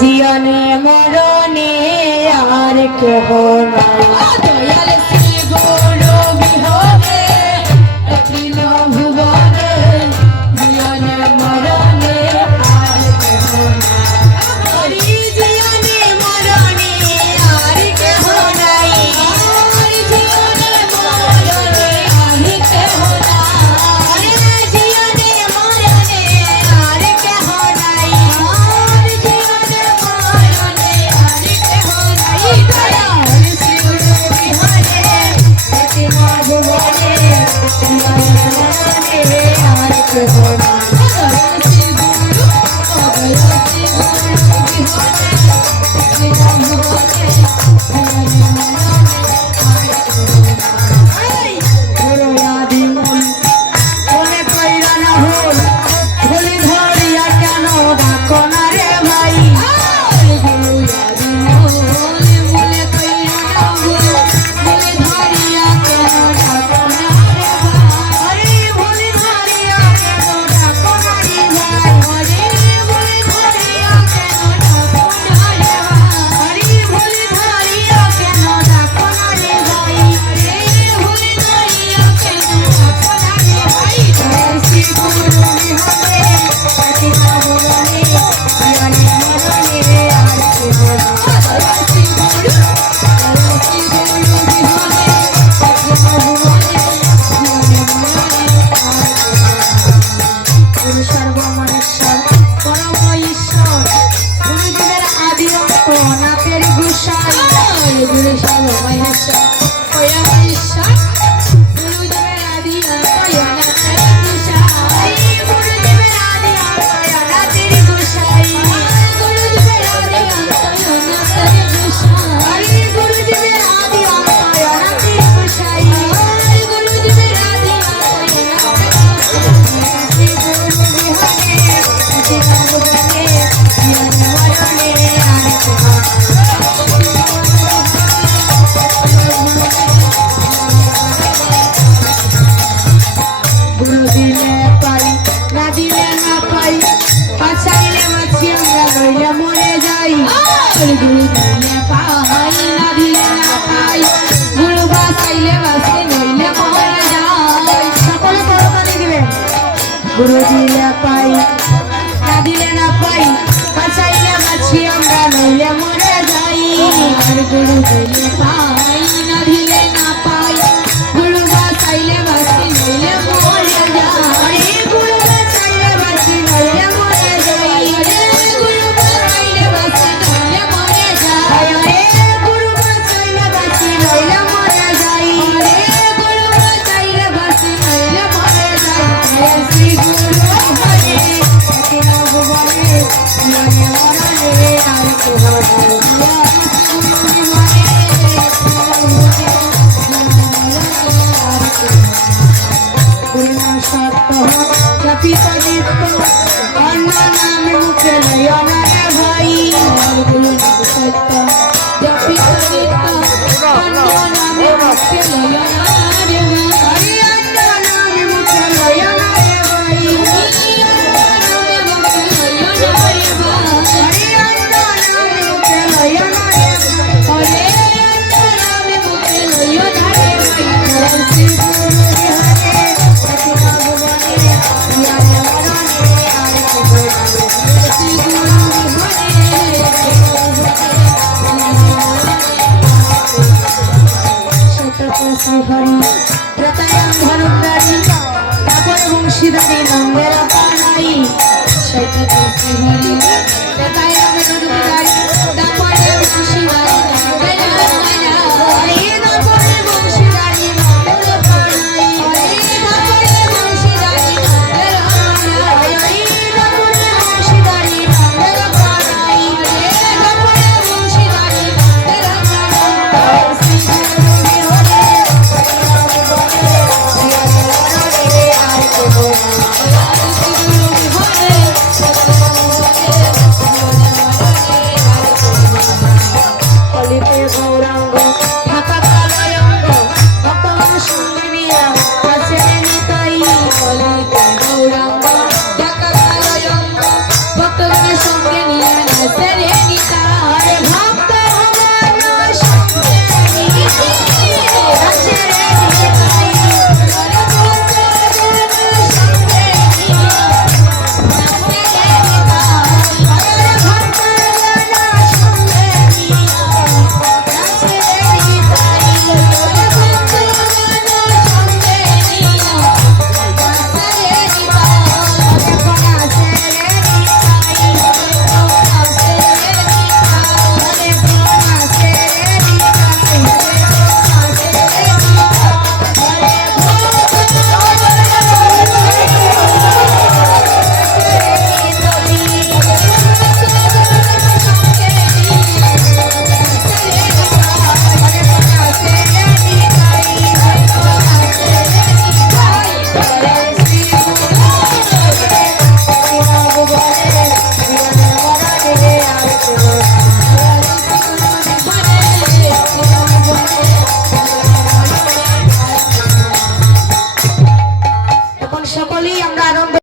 জিয়নে মরণে আর কেহ নাই দয়াল শ্রী গুরু বিহনে অখিল ভুবনে জিয়নে মরণে আর কেহ নাই হরি জিয়নে মরণে আর কেহ নাই হরি জিয়নে মরণে আর কেহ নাই জিয়নে মরণে আর কেহ নাই হরি জিয়নে মরণে আর কেহ নাই দয়াল শ্রী গুরু বিহনে অখিল ভুবনে জিয়নে মরণে আর কেহ নাই দয়াল শ্রী গুরু দয়াল শ্রী গুরু বিহনে অখিল ভুবনে জিয়নে মরণে আর কেহ নাই গুরু আদি মূল মনে কইরা না ভুল ভুলি ধরিয়া কেন ডাকো না রে ভাই গুরু আদি মূল মনে কইরা না ভুল ভুলি ধরিয়া কেন ডাকো না রে ভাই ভুলি ধরিয়া কেন ডাকো না রে ভাই ভুলি ধরিয়া কেন ডাকো না রে ভাই ভুলি ধরিয়া কেন ডাকো না রে ভাই ভুলি ধরিয়া কেন ডাকো না রে ভাই দয়াল শ্রী গুরু বিহনে অখিল ভুবনে জিয়নে মরণে আর কেহ নাই দয়াল শ্রী গুরু বিহনে অখিল ভুবনে জিয়নে মরণে আর কেহ নাই গুরু সর্বমনেশ্বর পরম ঈশ্বর গুরুদেবের আদি অন্ত নাথের গোসাই গুরু সর্বমনেশ্বর পরম ঈশ্বর গুরুদেবের আদি অন্ত নাথের গোসাই গুরুদেবের আদি অন্ত নাথের গোসাই গুরুদেবের আদি অন্ত নাথের গোসাই গুরুদেবের আদি অন্ত নাথের গোসাই গুরুদেবের আদি অন্ত নাথের শ্রী গুরু বিহনে অখিল ভুবনে জিয়নে মরণে আর কেহ গুরু দিলে পাই না দিলে না পাই বাঁচাইলে বাঁচি আমরা লইলে মরে যাই গুরু দিলে পাই না দিলে না পাই গুরু বাঁচাইলে বাঁচি নইলে মরে যাই সকলে করতালি দিবেন গুরু দিলে পাই না দিলে না পাই বাঁচাইলে বাঁচি আমরা নইলে মরে যাই আর গুরু দিলে পাই না দিলে না পাই গুরু বাঁচাইলে বাঁচি নইলে মরে যাই গুরু বাঁচাইলে বাঁচি নইলে মরে যাই গুরু বাঁচাইলে বাঁচি নইলে মরে যাই গুরু বাঁচাইলে বাঁচি নইলে মরে যাই গুরু বাঁচাইলে বাঁচি নইলে মরে যাই শ্রী গুরু হরে অখিল ভুবনে জিয়নে মরণে আর কেহ নাই শ্রী গুরু গুরু নাম সত্য জপিত নিত্য অন্য নামে মুখে লইও না রে ভাই গুরু নাম সত্য জপিত নিত্য অন্য নামে মুখে লইও না রে ভাই অন্য নামে মুখে লইও না রে ভাই অন্য নামে মুখে লইও না রে ভাই অন্য নামে মুখে লইও না রে ভাই অন্য নামে মুখে লইও না রে ভাই শ্রী গুরু বিহনে অখিল ভুবনে জিয়নে মরণে আর কেহ নাই শ্রী গুরু বিহনে অখিল ভুবনে জিয়নে মরণে সতত শ্রী হরি ত্রেতায়াম ধনুর্ধারী তারপরে বংশীধারী নন্দের পানাই সতত শ্রী হরি ত্রেতায়াম